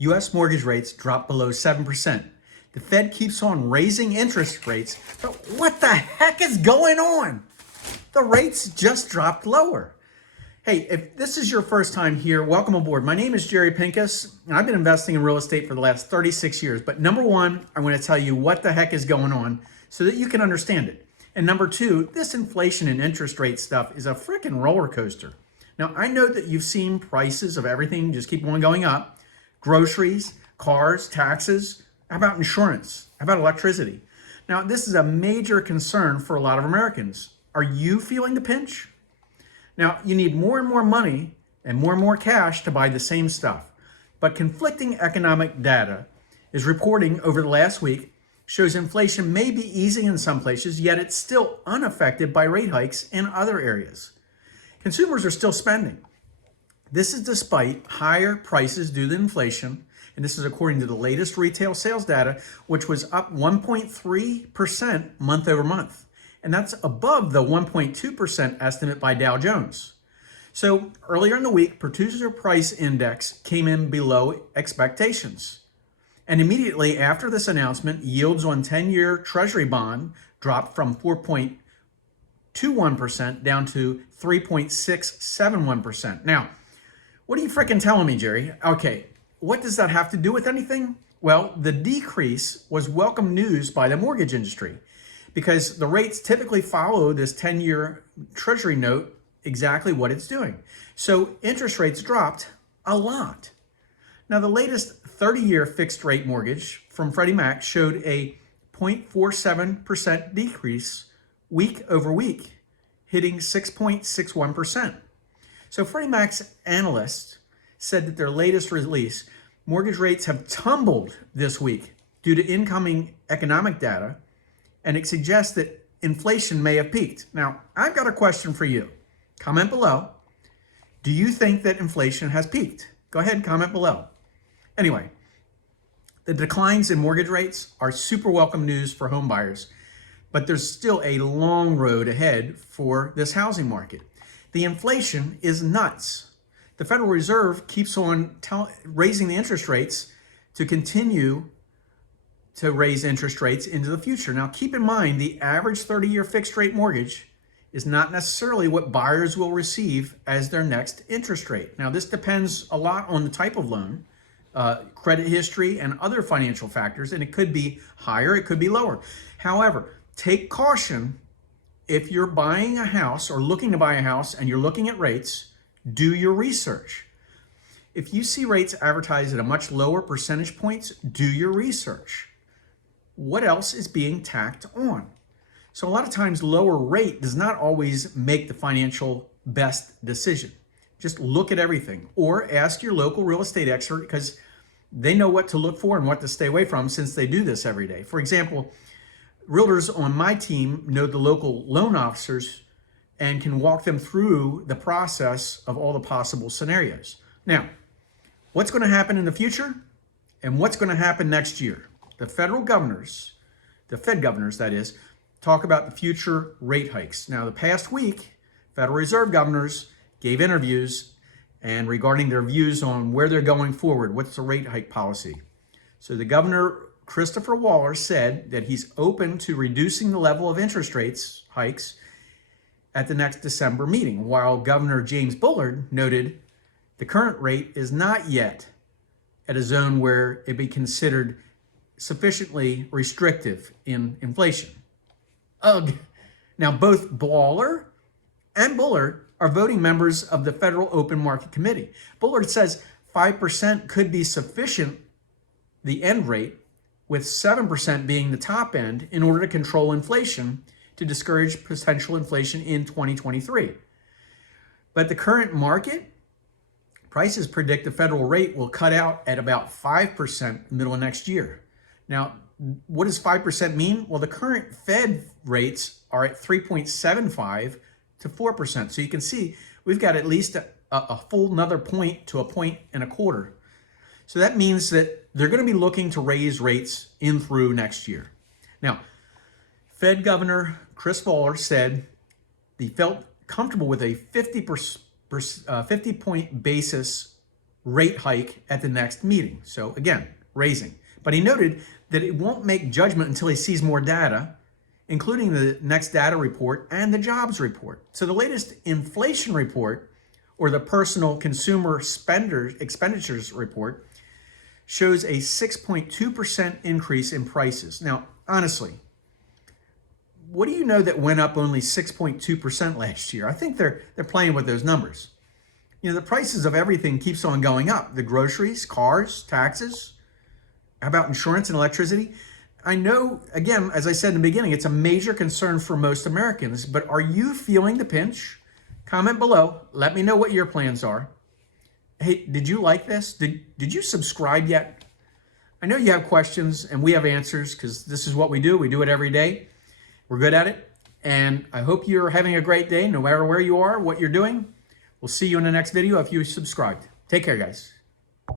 U.S. mortgage rates dropped below 7%. The Fed keeps on raising interest rates, but what the heck is going on? The rates just dropped lower. Hey, if this is your first time here, welcome aboard. My name is Jerry Pinkas, and I've been investing in real estate for the last 36 years. But number one, I want to tell you what the heck is going on so that you can understand it. And number two, this inflation and interest rate stuff is a freaking roller coaster. Now, I know that you've seen prices of everything just keep on going up. Groceries, cars, taxes. How about insurance? How about electricity? Now, this is a major concern for a lot of Americans. Are you feeling the pinch? Now, you need more and more money and more cash to buy the same stuff. But conflicting economic data is reporting over the last week shows inflation may be easing in some places, yet it's still unaffected by rate hikes in other areas. Consumers are still spending. This is despite higher prices due to inflation, and this is according to the latest retail sales data, which was up 1.3% month over month. And that's above the 1.2% estimate by Dow Jones. So earlier in the week, producer price index came in below expectations. And immediately after this announcement, yields on 10-year Treasury bond dropped from 4.21% down to 3.671%. Now, what are you freaking telling me, Jerry? Okay, what does that have to do with anything? Well, the decrease was welcome news by the mortgage industry, because the rates typically follow this 10-year Treasury note exactly what it's doing. So interest rates dropped a lot. Now, the latest 30-year fixed rate mortgage from Freddie Mac showed a 0.47% decrease week over week, hitting 6.61%. So Freddie Mac's analysts said that their latest release, mortgage rates have tumbled this week due to incoming economic data, and it suggests that inflation may have peaked. Now, I've got a question for you. Comment below. Do you think that inflation has peaked? Go ahead and comment below. Anyway, the declines in mortgage rates are super welcome news for home buyers, but there's still a long road ahead for this housing market. The inflation is nuts. The Federal Reserve keeps on raising the interest rates to continue to raise interest rates into the future. Now, keep in mind, the average 30-year fixed rate mortgage is not necessarily what buyers will receive as their next interest rate. Now, this depends a lot on the type of loan, credit history, and other financial factors, and it could be higher, it could be lower. However, take caution if you're buying a house or looking to buy a house and you're looking at rates. Do your research. If you see rates advertised at a much lower percentage points, do your research. What else is being tacked on? So a lot of times lower rate does not always make the financial best decision. Just look at everything, or ask your local real estate expert, because they know what to look for and what to stay away from, since they do this every day. For example, realtors on my team know the local loan officers and can walk them through the process of all the possible scenarios. Now, what's going to happen in the future and what's going to happen next year? The federal governors, the Fed governors that is, talk about the future rate hikes. Now, the past week, Federal Reserve governors gave interviews and regarding their views on where they're going forward, what's the rate hike policy. So the governor, Christopher Waller, said that he's open to reducing the level of interest rates hikes at the next December meeting, while Governor James Bullard noted the current rate is not yet at a zone where it be considered sufficiently restrictive in inflation. Ugh. Now, both Waller and Bullard are voting members of the Federal Open Market Committee. Bullard says 5% could be sufficient, the end rate, with 7% being the top end, in order to control inflation to discourage potential inflation in 2023. But the current market prices predict the federal rate will cut out at about 5% middle of next year. Now, what does 5% mean? Well, the current Fed rates are at 3.75 to 4%. So you can see we've got at least a full another point to a point and a quarter. So that means that they're going to be looking to raise rates in through next year. Now, Fed Governor Chris Waller said he felt comfortable with a 50 point basis rate hike at the next meeting. So again, raising. But he noted that it won't make judgment until he sees more data, including the next data report and the jobs report. So the latest inflation report, or the personal consumer expenditures report, shows a 6.2% increase in prices. Now, honestly, what do you know that went up only 6.2% last year? I think they're playing with those numbers. You know, the prices of everything keeps on going up. The groceries, cars, taxes. How about insurance and electricity? I know, again, as I said in the beginning, it's a major concern for most Americans, but are you feeling the pinch? Comment below. Let me know what your plans are. Hey, did you like this? Did you subscribe yet? I know you have questions and we have answers because this is what we do. We do it every day. We're good at it. And I hope you're having a great day, no matter where you are, what you're doing. We'll see you in the next video if you subscribed. Take care, guys.